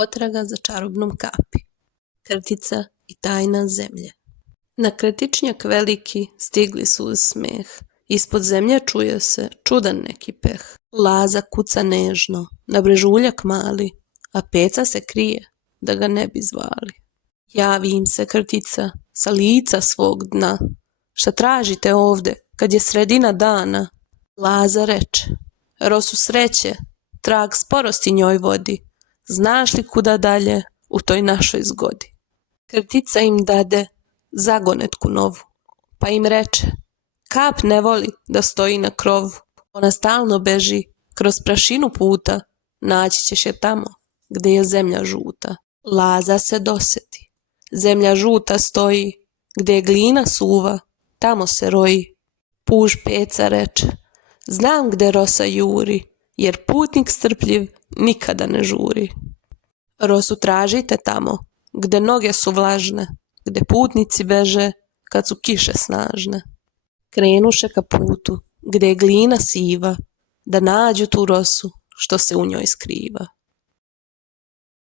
Potraga za čarobnom kapi. Krtica i tajna zemlje. Na kretičnjak veliki stigli su uz smeh. Ispod zemlje čuje se čudan neki peh. Laza kuca nežno na brežuljak mali, a peca se krije da ga ne bi zvali. Javi im se krtica sa lica svog dna. Šta tražite ovde kad je sredina dana? Laza reče, rosu sreće, trag sporosti njoj vodi. Znaš li kuda dalje u toj našoj zgodi? Krtica im dade zagonetku novu, pa im reče, kap ne voli da stoji na krovu. Ona stalno beži kroz prašinu puta, naći ćeš je tamo gde je zemlja žuta. Laza se doseti, zemlja žuta stoji, gde je glina suva, tamo se roji. Puž peca reče, znam gde rosa juri, jer putnik strpljiv nikada ne žuri. Rosu tražite tamo, gde noge su vlažne, gde putnici beže kad su kiše snažne. Krenuše ka putu, gde je glina siva, da nađu tu rosu što se u njoj skriva.